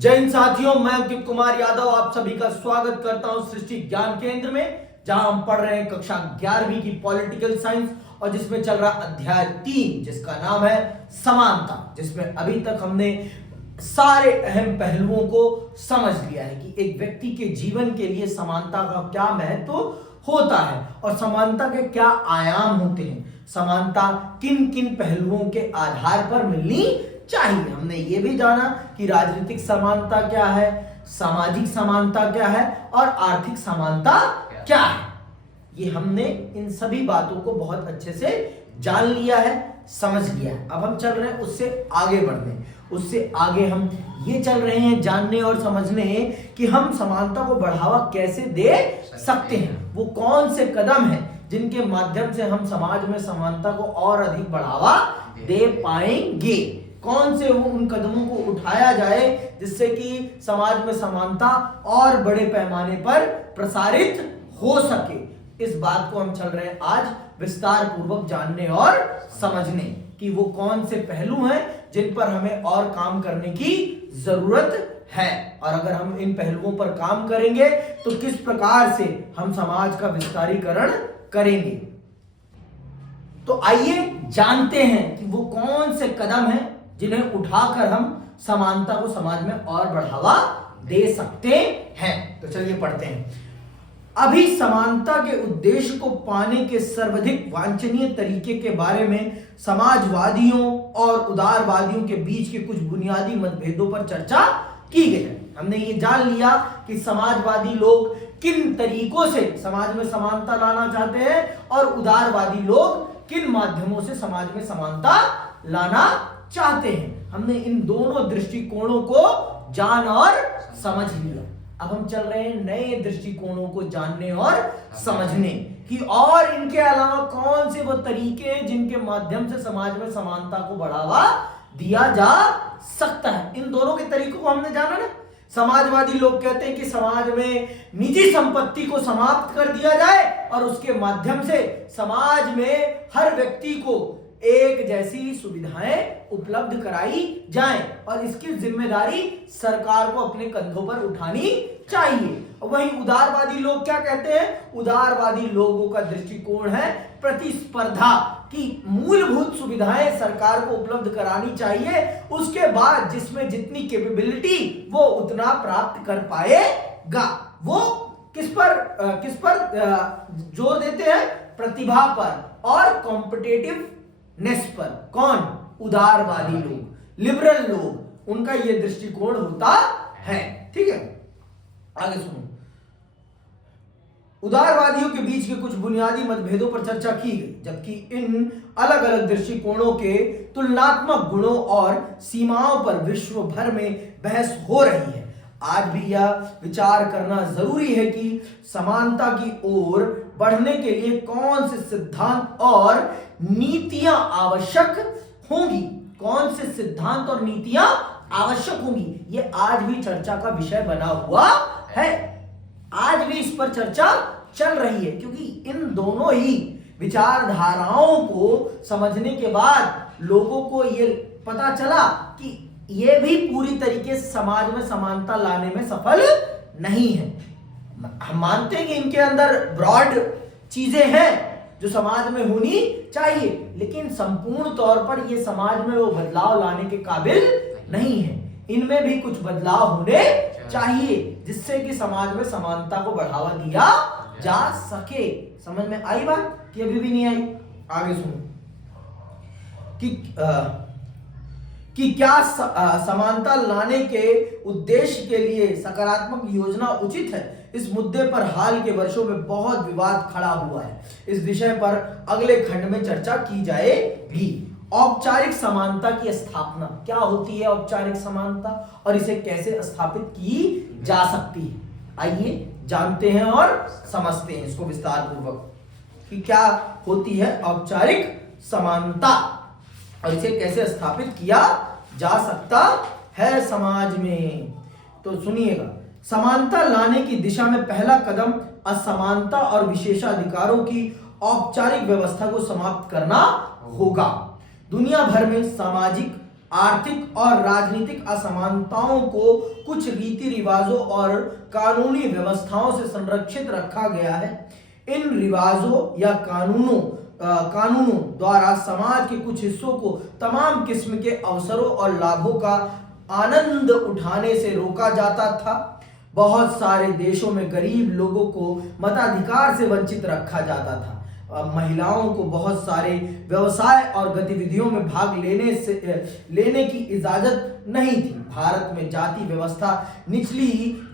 जय हिंद साथियों, मैं अंकित कुमार यादव आप सभी का स्वागत करता हूं सृष्टि ज्ञान केंद्र में, जहां हम पढ़ रहे हैं कक्षा 11वीं की पॉलिटिकल साइंस और जिसमें चल रहा अध्याय 3 जिसका नाम है समानता, जिसमें अभी तक हमने सारे अहम पहलुओं को समझ लिया है कि एक व्यक्ति के जीवन के लिए समानता का क्या महत्व होता है और समानता के क्या आयाम होते हैं, समानता किन किन पहलुओं के आधार पर मिलनी चाहिए। हमने ये भी जाना कि राजनीतिक समानता क्या है, सामाजिक समानता क्या है और आर्थिक समानता क्या है। ये हमने इन सभी बातों को बहुत अच्छे से जान लिया है, समझ लिया है। अब हम चल रहे हैं उससे आगे बढ़ने, उससे आगे हम ये चल रहे हैं जानने और समझने कि हम समानता को बढ़ावा कैसे दे सकते हैं। वो कौन से कदम हैं जिनके माध्यम से हम समाज में समानता को और अधिक बढ़ावा दे पाएंगे, कौन से उन कदमों को उठाया जाए जिससे कि समाज में समानता और बड़े पैमाने पर प्रसारित हो सके। इस बात को हम चल रहे हैं आज विस्तार पूर्वक जानने और समझने कि वो कौन से पहलू हैं जिन पर हमें और काम करने की जरूरत है और अगर हम इन पहलुओं पर काम करेंगे तो किस प्रकार से हम समाज का विस्तारीकरण करेंगे। तो आइए जानते हैं कि वो कौन से कदम हैं जिन्हें उठाकर हम समानता को समाज में और बढ़ावा दे सकते हैं। तो चलिए पढ़ते हैं। अभी समानता के उद्देश्य को पाने के सर्वाधिक वांछनीय तरीके के बारे में समाजवादियों और उदारवादियों के बीच के कुछ बुनियादी मतभेदों पर चर्चा की गई है। हमने ये जान लिया कि समाजवादी लोग किन तरीकों से समाज में समानता लाना चाहते हैं और उदारवादी लोग किन माध्यमों से समाज में समानता लाना चाहते हैं। हमने इन दोनों दृष्टिकोणों को जान और समझ लिया। अब हम चल रहे हैं नए दृष्टिकोणों को जानने और समझने कि और इनके अलावा कौन से वो तरीके हैं जिनके माध्यम से समाज में समानता को बढ़ावा दिया जा सकता है। इन दोनों के तरीकों को हमने जाना ना। समाजवादी लोग कहते हैं कि समाज में निजी संपत्ति को समाप्त कर दिया जाए और उसके माध्यम से समाज में हर व्यक्ति को एक जैसी सुविधाएं उपलब्ध कराई जाएं और इसकी जिम्मेदारी सरकार को अपने कंधों पर उठानी चाहिए। वहीं उदारवादी लोग क्या कहते हैं? उदारवादी लोगों का दृष्टिकोण है प्रतिस्पर्धा की मूलभूत सुविधाएं सरकार को उपलब्ध करानी चाहिए, उसके बाद जिसमें जितनी कैपेबिलिटी वो उतना प्राप्त कर पाएगा। वो किस पर जोर देते हैं? प्रतिभा पर और कॉम्पिटिटिव नेस पर। कौन? उदारवादी लोग, लिबरल लोग, उनका यह दृष्टिकोण होता है। ठीक है, आगे सुनो। उदारवादियों के बीच के कुछ बुनियादी मतभेदों पर चर्चा की गई, जबकि इन अलग अलग दृष्टिकोणों के तुलनात्मक गुणों और सीमाओं पर विश्व भर में बहस हो रही है। आज भी यह विचार करना जरूरी है कि समानता की ओर बढ़ने के लिए कौन से सिद्धांत और नीतियां आवश्यक होंगी, कौन से सिद्धांत और नीतियां आवश्यक होंगी। ये आज भी चर्चा का विषय बना हुआ है, आज भी इस पर चर्चा चल रही है, क्योंकि इन दोनों ही विचारधाराओं को समझने के बाद लोगों को ये पता चला कि ये भी पूरी तरीके से समाज में समानता लाने में सफल नहीं है। हम मानते हैं कि इनके अंदर ब्रॉड चीजें हैं जो समाज में होनी चाहिए, लेकिन संपूर्ण तौर पर ये समाज में वो बदलाव लाने के काबिल नहीं है। इनमें भी कुछ बदलाव होने चाहिए जिससे कि समाज में समानता को बढ़ावा दिया जा सके। समझ में आई बात कि अभी भी नहीं आई? आगे सुनो कि क्या समानता लाने के उद्देश्य के लिए सकारात्मक योजना उचित है। इस मुद्दे पर हाल के वर्षों में बहुत विवाद खड़ा हुआ है। इस विषय पर अगले खंड में चर्चा की जाएगी। औपचारिक समानता की स्थापना क्या होती है? औपचारिक समानता और इसे कैसे स्थापित की जा सकती है, आइए जानते हैं और समझते हैं इसको विस्तार पूर्वक कि क्या होती है औपचारिक समानता और इसे कैसे स्थापित किया जा सकता है समाज में। तो सुनिएगा, समानता लाने की दिशा में पहला कदम असमानता और विशेषाधिकारों की औपचारिक व्यवस्था को समाप्त करना होगा। दुनिया भर में सामाजिक आर्थिक और राजनीतिक असमानताओं को कुछ रीति रिवाजों और कानूनी व्यवस्थाओं से संरक्षित रखा गया है। इन रिवाजों या कानूनों द्वारा समाज के कुछ हिस्सों को तमाम किस्म के अवसरों और लाभों का आनंद उठाने से रोका जाता था। बहुत सारे देशों में गरीब लोगों को मताधिकार से वंचित रखा जाता था। महिलाओं को बहुत सारे व्यवसाय और गतिविधियों में भाग लेने की इजाजत नहीं थी। भारत में जाति व्यवस्था निचली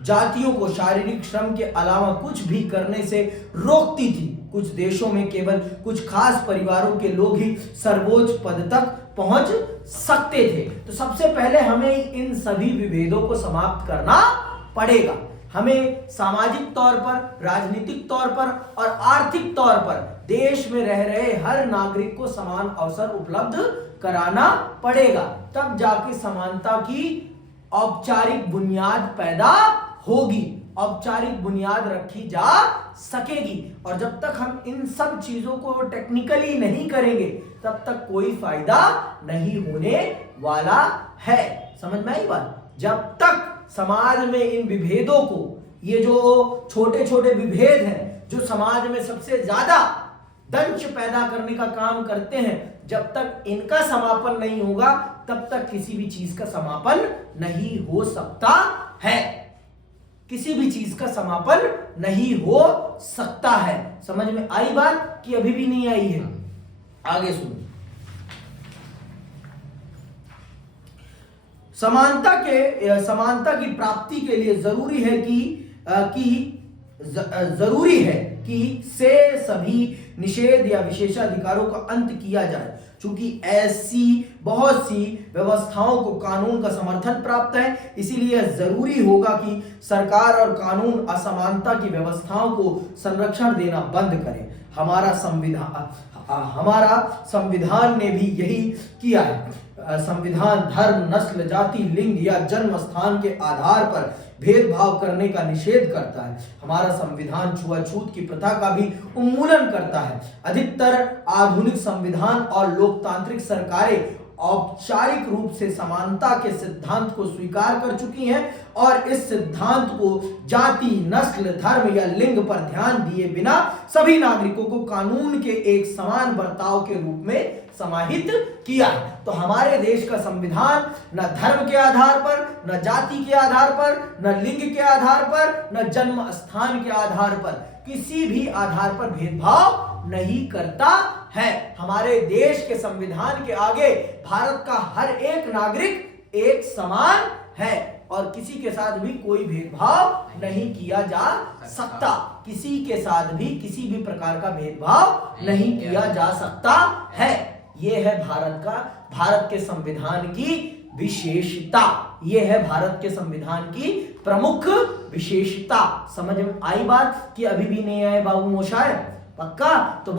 जातियों को शारीरिक श्रम के अलावा कुछ भी करने से रोकती थी। कुछ देशों में केवल कुछ खास परिवारों के लोग ही सर्वोच्च पद तक पहुंच सकते थे। तो सबसे पहले हमें इन सभी विभेदों को समाप्त करना पड़ेगा। हमें सामाजिक तौर पर, राजनीतिक तौर पर और आर्थिक तौर पर देश में रह रहे हर नागरिक को समान अवसर उपलब्ध कराना पड़ेगा। तब जाके समानता की औपचारिक बुनियाद पैदा होगी, औपचारिक बुनियाद रखी जा सकेगी। और जब तक हम इन सब चीजों को टेक्निकली नहीं करेंगे तब तक कोई फायदा नहीं होने वाला है। समझ में आई बात? जब तक समाज में इन विभेदों को, ये जो छोटे छोटे विभेद हैं जो समाज में सबसे ज्यादा दंश पैदा करने का काम करते हैं, जब तक इनका समापन नहीं होगा तब तक किसी भी चीज का समापन नहीं हो सकता है। किसी भी चीज का समापन नहीं हो सकता है। समझ में आई बात कि अभी भी नहीं आई है? आगे सुनो। समानता की प्राप्ति के लिए जरूरी है कि से सभी निषेध या विशेषाधिकारों का अंत किया जाए। चूंकि ऐसी बहुत सी व्यवस्थाओं को कानून का समर्थन प्राप्त है, इसीलिए जरूरी होगा कि सरकार और कानून असमानता की व्यवस्थाओं को संरक्षण देना बंद करे। हमारा संविधान ने भी यही किया है। संविधान धर्म, नस्ल, जाति, लिंग या जन्म स्थान के आधार पर भेदभाव करने का निषेध करता है। हमारा संविधान छुआछूत की प्रथा का भी उन्मूलन करता है। अधिकतर आधुनिक संविधान और लोकतांत्रिक सरकारें औपचारिक रूप से समानता के सिद्धांत को स्वीकार कर चुकी हैं और इस सिद्धांत को जाति, नस्ल, धर्म या लिंग पर ध्यान दिए बिना सभी नागरिकों को कानून के एक समान बर्ताव के रूप में समाहित किया है। तो हमारे देश का संविधान न धर्म के आधार पर, न जाति के आधार पर, न लिंग के आधार पर, न जन्म स्थान के आधार पर, किसी भी आधार पर भेदभाव नहीं करता है। हमारे देश के संविधान के आगे भारत का हर एक नागरिक एक समान है और किसी के साथ भी कोई भेदभाव नहीं किया जा सकता। किसी के साथ भी किसी भी प्रकार का भेदभाव नहीं किया जा सकता है। यह है भारत के संविधान की विशेषता। यह है भारत के संविधान की प्रमुख विशेषता। समझ में आई बात कि अभी भी नहीं आए बाबू मोशाय? पक्का? तो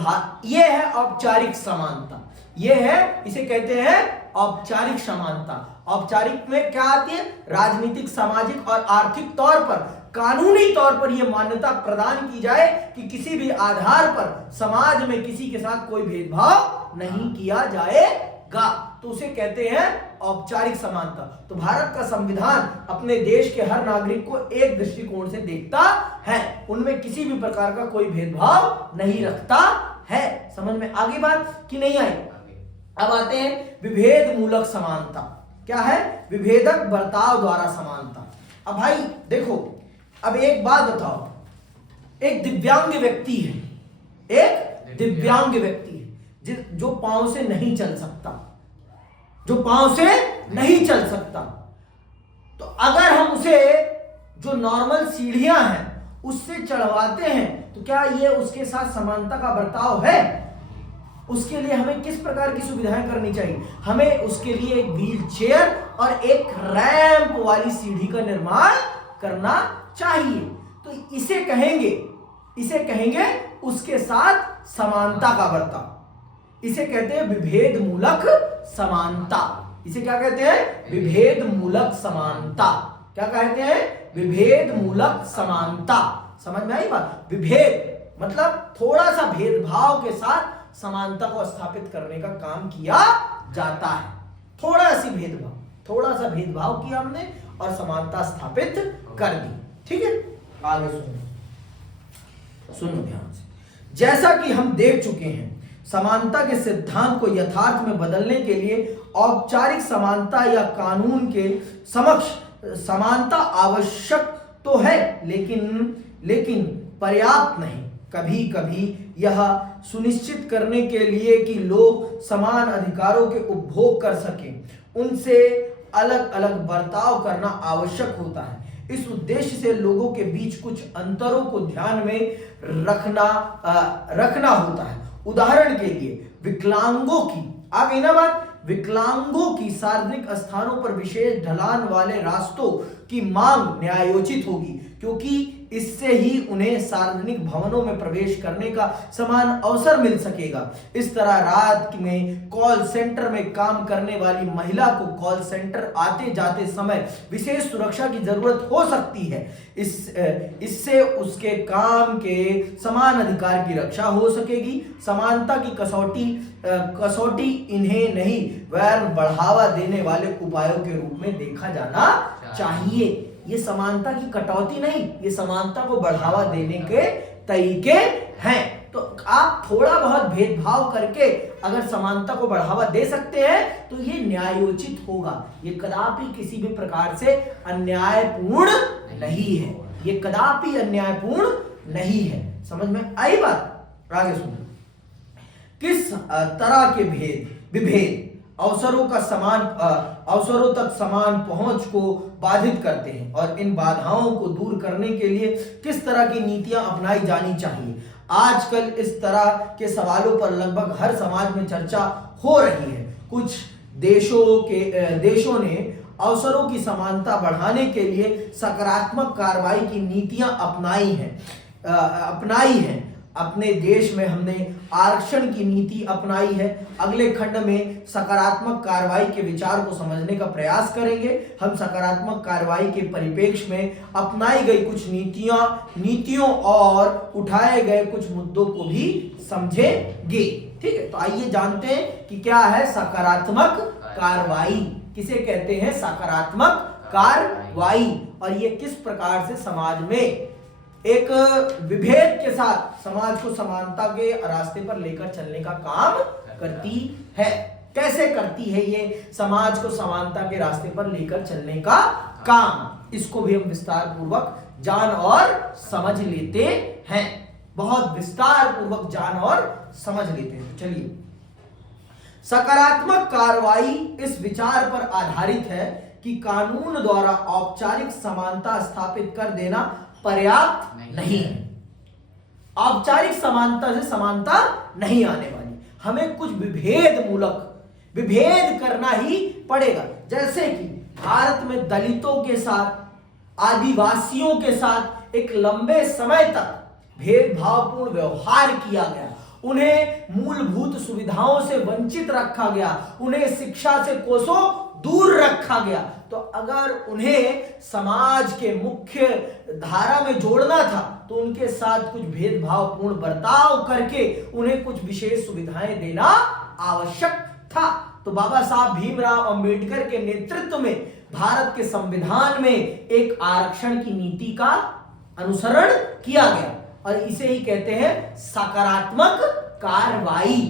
यह है औपचारिक समानता। यह है, इसे कहते हैं औपचारिक समानता। औपचारिक में क्या आती है? राजनीतिक, सामाजिक और आर्थिक तौर पर, कानूनी तौर पर यह मान्यता प्रदान की जाए कि किसी भी आधार पर समाज में किसी के साथ कोई भेदभाव नहीं किया जाएगा, तो उसे कहते हैं औपचारिक समानता। तो भारत का संविधान अपने देश के हर नागरिक को एक दृष्टिकोण से देखता है, उनमें किसी भी प्रकार का कोई भेदभाव नहीं रखता है। समझ में आगे बात कि नहीं आई? अब आते हैं विभेद मूलक समानता। क्या है? विभेदक बर्ताव द्वारा समानता। अब भाई देखो, अब एक बात बताओ, एक दिव्यांग व्यक्ति है, एक दिव्यांग व्यक्ति है जो पांव से नहीं चल सकता, जो पांव से नहीं चल सकता, तो अगर हम उसे जो नॉर्मल सीढ़ियां हैं उससे चढ़वाते हैं तो क्या ये उसके साथ समानता का बर्ताव है? उसके लिए हमें किस प्रकार की सुविधाएं करनी चाहिए? हमें उसके लिए एक व्हील चेयर और एक रैंप वाली सीढ़ी का निर्माण करना चाहिए। तो इसे कहेंगे उसके साथ समानता का बर्ताव। इसे कहते हैं विभेद मूलक समानता। इसे क्या कहते हैं? विभेद मूलक समानता। क्या कहते हैं? विभेद मूलक समानता। समझ में आई बात? विभेद मतलब थोड़ा सा भेदभाव के साथ समानता को स्थापित करने का काम किया जाता है। थोड़ा सा भेदभाव किया हमने और समानता स्थापित कर दी। ठीक है, आगे सुनो ध्यान से। जैसा कि हम देख चुके हैं, समानता के सिद्धांत को यथार्थ में बदलने के लिए औपचारिक समानता या कानून के समक्ष समानता आवश्यक तो है, लेकिन पर्याप्त नहीं। कभी कभी यह सुनिश्चित करने के लिए कि लोग समान अधिकारों के उपभोग कर सकें, उनसे अलग अलग बर्ताव करना आवश्यक होता है। इस उद्देश्य से लोगों के बीच कुछ अंतरों को ध्यान में रखना होता है। उदाहरण के लिए विकलांगों की, आ गई ना बात, विकलांगों की सार्वजनिक स्थानों पर विशेष ढलान वाले रास्तों की मांग न्यायोचित होगी, क्योंकि इससे ही उन्हें सार्वजनिक भवनों में प्रवेश करने का समान अवसर मिल सकेगा। इस तरह रात में कॉल सेंटर में काम करने वाली महिला को कॉल सेंटर आते जाते समय विशेष सुरक्षा की जरूरत हो सकती है। इससे उसके काम के समान अधिकार की रक्षा हो सकेगी। समानता की कसौटी इन्हें नहीं वैर बढ़ावा देने वाले उपायों के रूप में देखा जाना चाहिए। ये समानता की कटौती नहीं, ये समानता को बढ़ावा देने के तरीके हैं। तो आप थोड़ा बहुत भेदभाव करके अगर समानता को बढ़ावा दे सकते हैं तो ये न्यायोचित होगा। ये कदापि किसी भी प्रकार से अन्यायपूर्ण नहीं है, ये कदापि अन्यायपूर्ण नहीं है। समझ में आई बात? आगे सुनो। किस तरह के विभेद अवसरों तक समान पहुंच को बाधित करते हैं और इन बाधाओं को दूर करने के लिए किस तरह की नीतियां अपनाई जानी चाहिए। आजकल इस तरह के सवालों पर लगभग हर समाज में चर्चा हो रही है। कुछ देशों ने अवसरों की समानता बढ़ाने के लिए सकारात्मक कार्रवाई की नीतियां अपनाई हैं। अपने देश में हमने आरक्षण की नीति अपनाई है। अगले खंड में सकारात्मक कार्रवाई के विचार को समझने का प्रयास करेंगे। हम सकारात्मक कार्रवाई के परिप्रेक्ष्य में अपनाई गई कुछ नीतियों और उठाए गए कुछ मुद्दों को भी समझेंगे। ठीक है, तो आइए जानते हैं कि क्या है सकारात्मक कार्रवाई, किसे कहते हैं सकारात्मक कार्रवाई, और ये किस प्रकार से समाज में एक विभेद के साथ समाज को समानता के रास्ते पर लेकर चलने का काम करती है। कैसे करती है ये समाज को समानता के रास्ते पर लेकर चलने का काम, इसको भी हम विस्तार पूर्वक जान और समझ लेते हैं। बहुत विस्तार पूर्वक जान और समझ लेते हैं। चलिए, सकारात्मक कार्रवाई इस विचार पर आधारित है कि कानून द्वारा औपचारिक समानता स्थापित कर देना पर्याप्त नहीं है। औपचारिक समानता से समानता नहीं आने वाली, हमें कुछ विभेद करना ही पड़ेगा। जैसे कि भारत में दलितों के साथ, आदिवासियों के साथ एक लंबे समय तक भेदभावपूर्ण व्यवहार किया गया, उन्हें मूलभूत सुविधाओं से वंचित रखा गया, उन्हें शिक्षा से कोसों दूर रखा गया। तो अगर उन्हें समाज के मुख्य धारा में जोड़ना था तो उनके साथ कुछ भेदभावपूर्ण बर्ताव करके उन्हें कुछ विशेष सुविधाएं देना आवश्यक था। तो बाबा साहब भीमराव अंबेडकर के नेतृत्व में भारत के संविधान में एक आरक्षण की नीति का अनुसरण किया गया और इसे ही कहते हैं सकारात्मक कार्रवाई,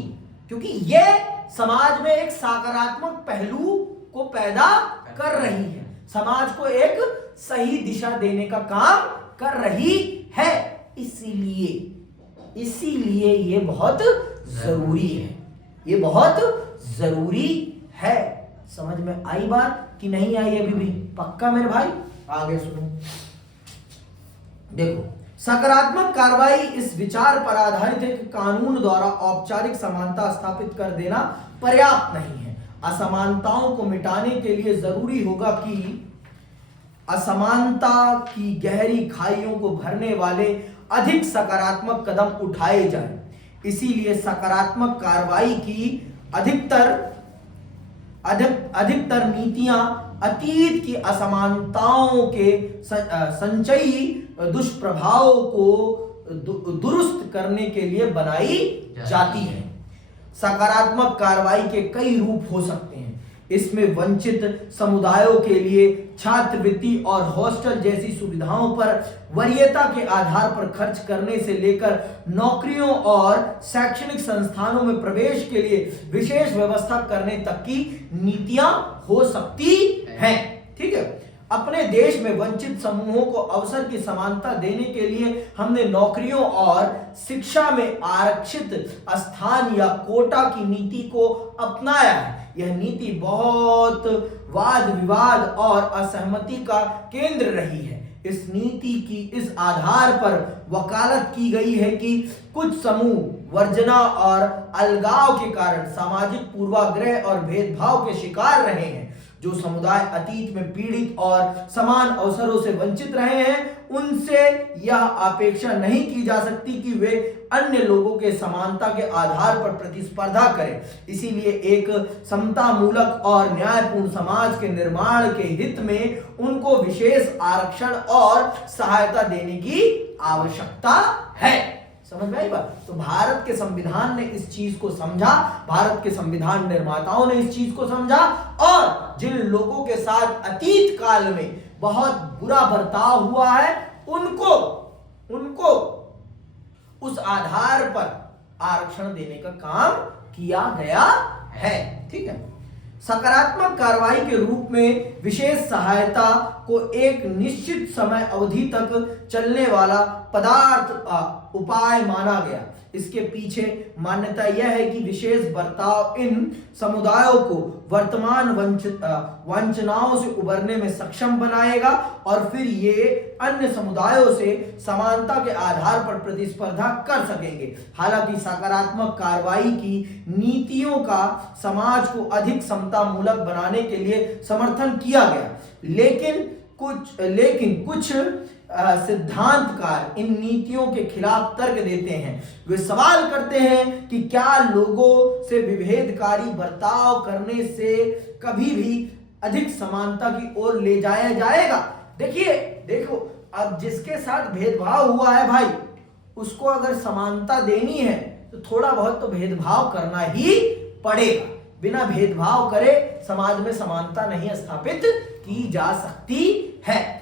क्योंकि यह समाज में एक सकारात्मक पहलू को पैदा कर रही है, समाज को एक सही दिशा देने का काम कर रही है। इसीलिए ये बहुत जरूरी है, ये बहुत जरूरी है। समझ में आई बात कि नहीं आई? अभी भी पक्का मेरे भाई? आगे सुनो। देखो, सकारात्मक कार्रवाई इस विचार पर आधारित है कि कानून द्वारा औपचारिक समानता स्थापित कर देना पर्याप्त नहीं है। असमानताओं को मिटाने के लिए जरूरी होगा कि असमानता की गहरी खाइयों को भरने वाले अधिक सकारात्मक कदम उठाए जाएं। इसीलिए सकारात्मक कार्रवाई की अधिकतर नीतियां अतीत की असमानताओं के संचयी दुष्प्रभावों को दुरुस्त करने के लिए बनाई जाती है। सकारात्मक कार्रवाई के कई रूप हो सकते हैं। इसमें वंचित समुदायों के लिए छात्रवृत्ति और हॉस्टल जैसी सुविधाओं पर वरीयता के आधार पर खर्च करने से लेकर नौकरियों और शैक्षणिक संस्थानों में प्रवेश के लिए विशेष व्यवस्था करने तक की नीतियां हो सकती हैं। ठीक है, अपने देश में वंचित समूहों को अवसर की समानता देने के लिए हमने नौकरियों और शिक्षा में आरक्षित स्थान या कोटा की नीति को अपनाया है। यह नीति बहुत वाद विवाद और असहमति का केंद्र रही है। इस नीति की इस आधार पर वकालत की गई है कि कुछ समूह वर्जना और अलगाव के कारण सामाजिक पूर्वाग्रह और भेदभाव के शिकार रहे हैं। जो समुदाय अतीत में पीड़ित और समान अवसरों से वंचित रहे हैं, उनसे यह अपेक्षा नहीं की जा सकती कि वे अन्य लोगों के समानता के आधार पर प्रतिस्पर्धा करें। इसीलिए एक समतामूलक और न्यायपूर्ण समाज के निर्माण के हित में उनको विशेष आरक्षण और सहायता देने की आवश्यकता है। समझ में आई बात? तो भारत के संविधान ने इस चीज को समझा, भारत के संविधान निर्माताओं ने इस चीज को समझा, और जिन लोगों के साथ अतीत काल में बहुत बुरा बर्ताव हुआ है, उनको उस आधार पर आरक्षण देने का काम किया गया है। ठीक है, सकारात्मक कार्रवाई के रूप में विशेष सहायता को एक निश्चित समय अवधि तक चलने वाला उपाय माना गया। इसके पीछे मान्यता यह है कि विशेष बर्ताव इन समुदायों को वर्तमान वंचनाओं से उबरने में सक्षम बनाएगा और फिर ये अन्य समुदायों से समानता के आधार पर प्रतिस्पर्धा कर सकेंगे। हालांकि सकारात्मक कार्रवाई की नीतियों का समाज को अधिक समतामूलक बनाने के लिए समर्थन किया गया, लेकिन कुछ सिद्धांतकार इन नीतियों के खिलाफ तर्क देते हैं। वे सवाल करते हैं कि क्या लोगों से विभेदकारी बर्ताव करने से कभी भी अधिक समानता की ओर ले जाया जाएगा। देखो, अब जिसके साथ भेदभाव हुआ है भाई, उसको अगर समानता देनी है तो थोड़ा बहुत तो भेदभाव करना ही पड़ेगा। बिना भेदभाव करे समाज में समानता नहीं स्थापित की जा सकती है।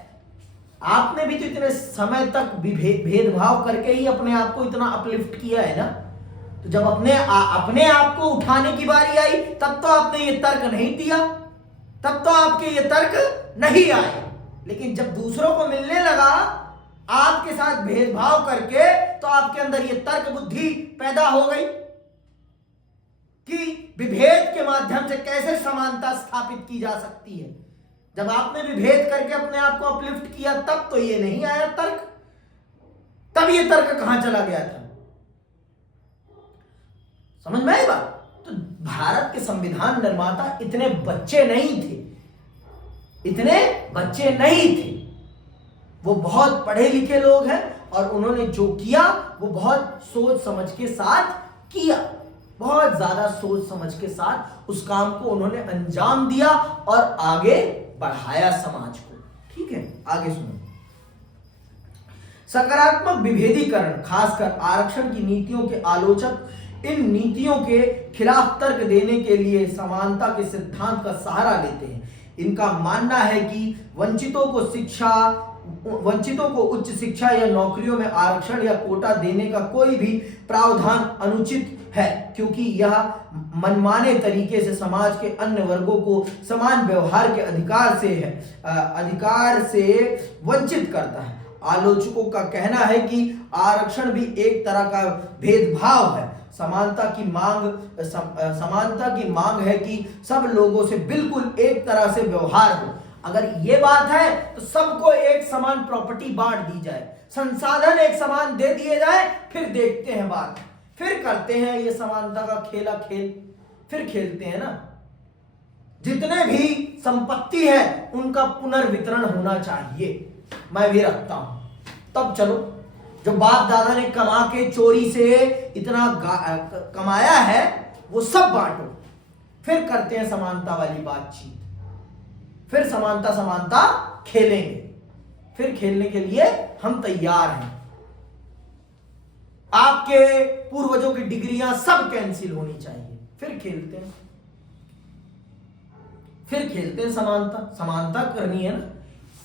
आपने भी तो इतने समय तक भेदभाव करके ही अपने आप को इतना अपलिफ्ट किया है ना। तो जब अपने आप को उठाने की बारी आई, तब तो आपने ये तर्क नहीं दिया, तब तो आपके ये तर्क नहीं आए। लेकिन जब दूसरों को मिलने लगा आपके साथ भेदभाव करके, तो आपके अंदर ये तर्क बुद्धि पैदा हो गई कि विभेद के माध्यम से कैसे समानता स्थापित की जा सकती है। जब आपने विभेद करके अपने आप को अपलिफ्ट किया, तब तो ये नहीं आया तर्क। तब ये तर्क कहां चला गया था? समझ में आई बात? तो भारत के संविधान निर्माता इतने बच्चे नहीं थे, वो बहुत पढ़े लिखे लोग हैं, और उन्होंने जो किया वो बहुत सोच समझ के साथ किया, बहुत ज्यादा सोच समझ के साथ उस काम को उन्होंने अंजाम दिया और आगे बढ़ाया समाज को। ठीक है, आगे सुनो। सकारात्मक विभेदीकरण, खासकर आरक्षण की नीतियों के आलोचक इन नीतियों के खिलाफ तर्क देने के लिए समानता के सिद्धांत का सहारा लेते हैं। इनका मानना है कि वंचितों को उच्च शिक्षा या नौकरियों में आरक्षण या कोटा देने का कोई भी प्रावधान अनुचित है, क्योंकि यह मनमाने तरीके से समाज के अन्य वर्गों को समान व्यवहार के अधिकार से वंचित करता है। आलोचकों का कहना है कि आरक्षण भी एक तरह का भेदभाव है। समानता की मांग है कि सब लोगों से बिल्कुल एक तरह से व्यवहार हो। अगर ये बात है तो सबको एक समान प्रॉपर्टी बांट दी जाए, संसाधन एक समान दे दिए जाए, फिर देखते हैं बात, फिर करते हैं ये समानता का फिर खेलते हैं ना। जितने भी संपत्ति है उनका पुनर्वितरण होना चाहिए, मैं भी रखता हूं। तब चलो, जो बाप दादा ने कमा के चोरी से इतना कमाया है वो सब बांटो, फिर करते हैं समानता वाली बातचीत, फिर समानता खेलेंगे, फिर खेलने के लिए हम तैयार हैं। आपके पूर्वजों की डिग्रियां सब कैंसिल होनी चाहिए, फिर खेलते हैं। फिर खेलते हैं समानता। समानता करनी है ना,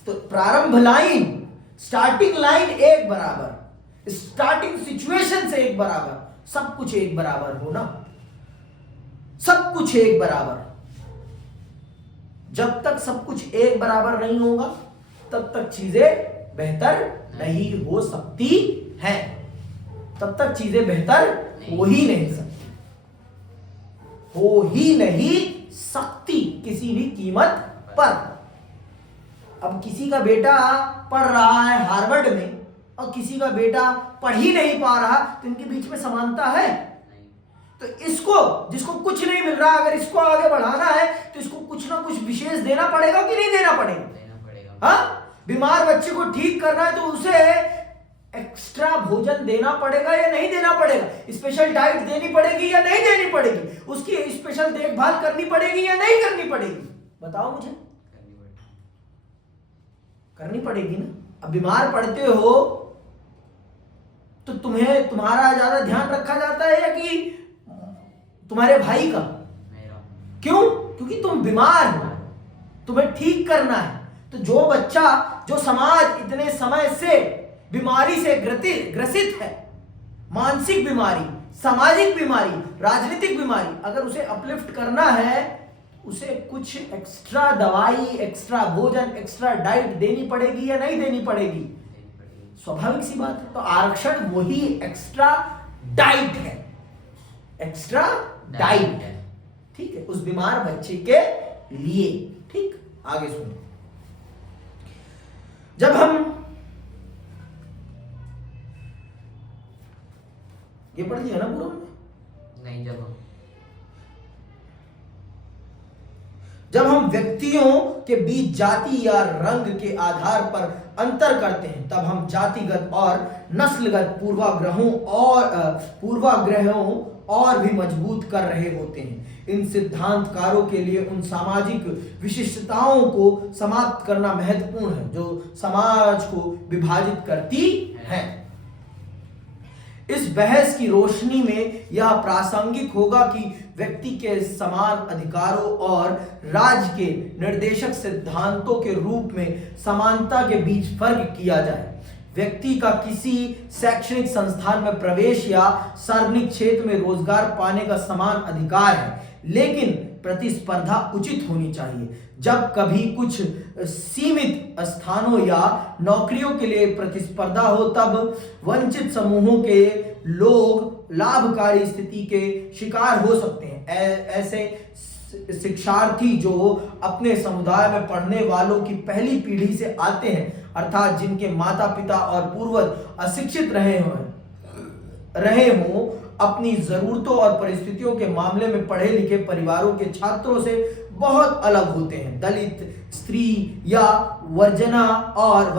तो प्रारंभ लाइन, स्टार्टिंग लाइन एक बराबर, स्टार्टिंग सिचुएशन से एक बराबर, सब कुछ एक बराबर हो ना, सब कुछ एक बराबर। जब तक सब कुछ एक बराबर नहीं होगा तब तक चीजें बेहतर नहीं हो सकती हैं, तब तक चीजें बेहतर हो ही नहीं सकती, हो ही नहीं सकती किसी भी कीमत पर। अब किसी का बेटा पढ़ रहा है हार्वर्ड में और किसी का बेटा पढ़ ही नहीं पा रहा, तो इनके बीच में समानता है? तो इसको, जिसको कुछ नहीं मिल रहा, अगर इसको आगे बढ़ाना है तो इसको कुछ ना कुछ विशेष देना पड़ेगा कि नहीं देना पड़ेगा? देना पड़ेगा। हाँ, बीमार बच्चे को ठीक करना है तो उसे एक्स्ट्रा भोजन देना पड़ेगा या नहीं देना पड़ेगा? स्पेशल डाइट देनी पड़ेगी या नहीं देनी पड़ेगी? उसकी स्पेशल देखभाल करनी पड़ेगी या नहीं करनी पड़ेगी? बताओ मुझे। करनी पड़ेगी ना। अब बीमार पड़ते हो तो तुम्हें तुम्हारा ज्यादा ध्यान रखा जाता है या कि तुम्हारे भाई का? क्यों? क्योंकि तुम बीमार हो, तुम्हें ठीक करना है। तो जो बच्चा, जो समाज इतने समय से बीमारी से ग्रसित है, मानसिक बीमारी, सामाजिक बीमारी, राजनीतिक बीमारी, अगर उसे अपलिफ्ट करना है, उसे कुछ एक्स्ट्रा दवाई, एक्स्ट्रा भोजन, एक्स्ट्रा डाइट देनी पड़ेगी या नहीं देनी पड़ेगी? स्वाभाविक सी बात है। तो आरक्षण वही एक्स्ट्रा डाइट है, एक्स्ट्रा डाइट है, ठीक है, उस बीमार बच्चे के लिए। ठीक, आगे सुनो। जब हम ये पढ़ लिया ना पूरा? नहीं, जब हम व्यक्तियों के बीच जाति या रंग के आधार पर अंतर करते हैं, तब हम जातिगत और नस्लगत पूर्वाग्रहों और भी मजबूत कर रहे होते हैं। इन सिद्धांतकारों के लिए उन सामाजिक विशिष्टताओं को समाप्त करना महत्वपूर्ण है जो समाज को विभाजित करती हैं। इस बहस की रोशनी में यह प्रासंगिक होगा कि व्यक्ति के समान अधिकारों और राज्य के निर्देशक सिद्धांतों के रूप में समानता के बीच फर्क किया जाए। व्यक्ति का किसी शैक्षणिक संस्थान में प्रवेश या सार्वजनिक क्षेत्र में रोजगार पाने का समान अधिकार है, लेकिन प्रतिस्पर्धा उचित होनी चाहिए। जब कभी कुछ सीमित स्थानों या नौकरियों के लिए प्रतिस्पर्धा हो, तब वंचित समूहों के लोग लाभकारी स्थिति के शिकार हो सकते हैं। ऐसे शिक्षार्थी जो अपने समुदाय में पढ़ने वालों की पहली पीढ़ी से आते हैं, अर्थात जिनके माता पिता और पूर्वज अशिक्षित रहे हों, अपनी जरूरतों और परिस्थितियों के मामले में पढ़े लिखे परिवारों के छात्रों से बहुत अलग होते हैं। दलित, स्त्री या वर्जना और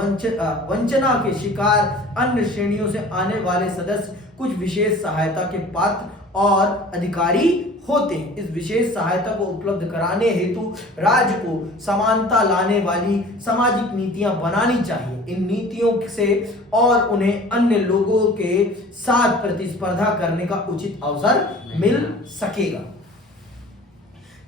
वंचना के शिकार अन्य श्रेणियों से आने वाले सदस्य कुछ विशेष सहायता के पात्र और अधिकारी होते हैं। इस विशेष सहायता को उपलब्ध कराने हेतु राज्य को समानता लाने वाली सामाजिक नीतियां बनानी चाहिए। इन नीतियों से और उन्हें अन्य लोगों के साथ प्रतिस्पर्धा करने का उचित अवसर मिल सकेगा।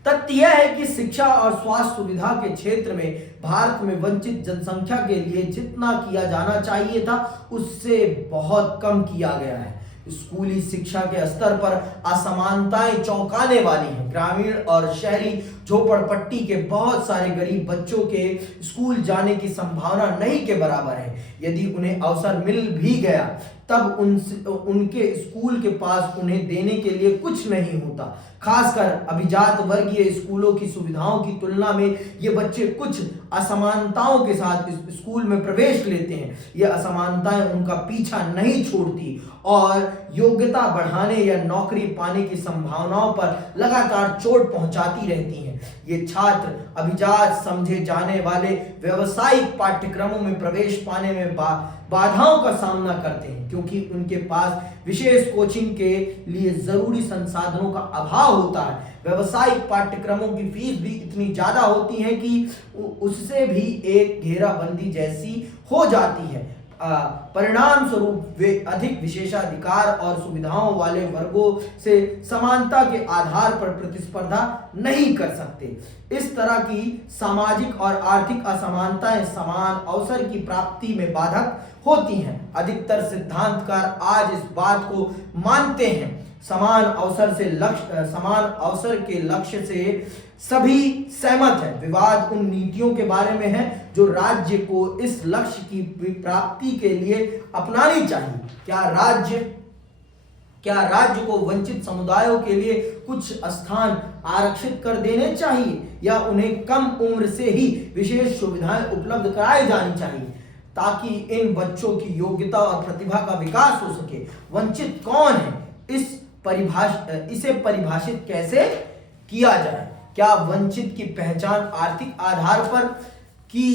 तथ्य यह है कि शिक्षा और स्वास्थ्य सुविधा के क्षेत्र में भारत में वंचित जनसंख्या के लिए जितना किया जाना चाहिए था, उससे बहुत कम किया गया है। स्कूली शिक्षा के स्तर पर असमानताएं चौंकाने वाली हैं। ग्रामीण और शहरी झोपड़पट्टी के बहुत सारे गरीब बच्चों के स्कूल जाने की संभावना नहीं के बराबर है। यदि उन्हें अवसर मिल भी गया तब उनके स्कूल के पास उन्हें देने के लिए कुछ नहीं होता। खासकर अभिजात वर्गीय स्कूलों की सुविधाओं की तुलना में ये बच्चे कुछ असमानताओं के साथ स्कूल में प्रवेश लेते हैं। ये असमानताएं उनका पीछा नहीं छोड़ती और योग्यता बढ़ाने या नौकरी पाने की संभावनाओं पर लगातार चोट पहुंचाती रहती हैं। ये छात्र अभिजात समझे जाने वाले व्यावसायिक पाठ्यक्रमों में प्रवेश पाने में बाधाओं का सामना करते हैं, क्योंकि उनके पास विशेष कोचिंग के लिए जरूरी संसाधनों का अभाव होता है। व्यावसायिक पाठ्यक्रमों की फीस भी इतनी ज्यादा होती है कि उससे भी एक घेराबंदी जैसी हो जाती है। परिणाम स्वरूप वे अधिक विशेषाधिकार और सुविधाओं वाले वर्गों से समानता के आधार पर प्रतिस्पर्धा नहीं कर सकते। इस तरह की सामाजिक और आर्थिक असमानताएं समान अवसर की प्राप्ति में बाधक होती हैं। अधिकतर सिद्धांतकार आज इस बात को मानते हैं। समान अवसर के लक्ष्य से सभी सहमत हैं। विवाद उन नीतियों के बारे में है जो राज्य को इस लक्ष्य की प्राप्ति के लिए अपनानी चाहिए। क्या राज्य को वंचित समुदायों के लिए कुछ स्थान आरक्षित कर देने चाहिए या उन्हें कम उम्र से ही विशेष सुविधाएं उपलब्ध कराई जानी चाहिए ताकि इन बच्चों की योग्यता और प्रतिभा का विकास हो सके। वंचित कौन है, इसे परिभाषित कैसे किया जाए? क्या वंचित की पहचान आर्थिक आधार पर की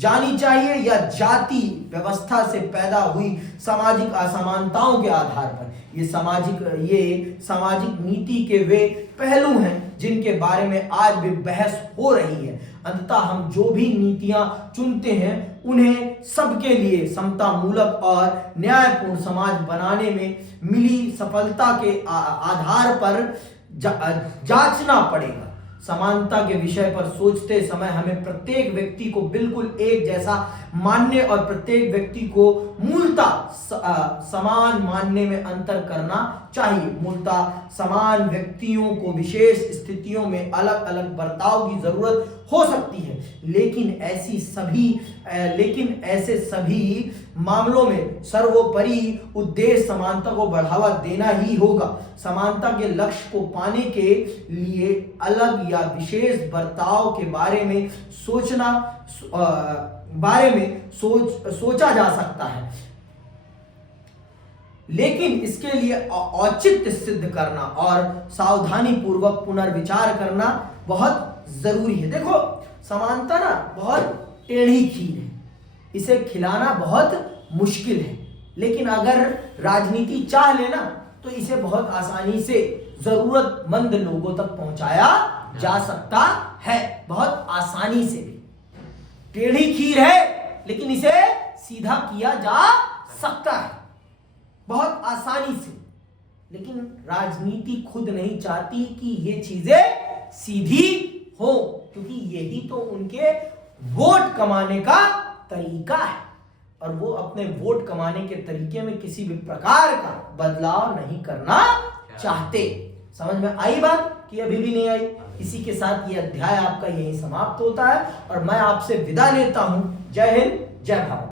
जानी चाहिए या जाति व्यवस्था से पैदा हुई सामाजिक असमानताओं के आधार पर? ये सामाजिक नीति के वे पहलू हैं जिनके बारे में आज भी बहस हो रही है। अंततः हम जो भी नीतियां चुनते हैं उन्हें सबके लिए समतामूलक और न्यायपूर्ण समाज बनाने में मिली सफलता के आधार पर जांचना पड़ेगा। समानता के विषय पर सोचते समय हमें प्रत्येक व्यक्ति को बिल्कुल एक जैसा मानने और प्रत्येक व्यक्ति को मूलतः समान मानने में अंतर करना चाहिए। मूलतः समान व्यक्तियों को विशेष स्थितियों में अलग अलग बर्ताव की जरूरत हो सकती है, लेकिन ऐसे सभी मामलों में सर्वोपरि उद्देश्य समानता को बढ़ावा देना ही होगा। समानता के लक्ष्य को पाने के लिए अलग या विशेष बर्ताव के बारे में सोचा जा सकता है, लेकिन इसके लिए औचित्य सिद्ध करना और सावधानी पूर्वक पुनर्विचार करना बहुत जरूरी है। देखो, समानता ना बहुत टेढ़ी खीर है, इसे खिलाना बहुत मुश्किल है, लेकिन अगर राजनीति चाह लेना तो इसे बहुत आसानी से जरूरतमंद लोगों तक पहुंचाया जा सकता है, बहुत आसानी से भी। टेढ़ी खीर है लेकिन इसे सीधा किया जा सकता है बहुत आसानी से, लेकिन राजनीति खुद नहीं चाहती कि ये चीजें सीधी हो, क्योंकि यही तो उनके वोट कमाने का तरीका है और वो अपने वोट कमाने के तरीके में किसी भी प्रकार का बदलाव नहीं करना चाहते। समझ में आई बात कि अभी भी नहीं आई? इसी के साथ ये अध्याय आपका यहीं समाप्त होता है और मैं आपसे विदा लेता हूं। जय हिंद, जय भारत।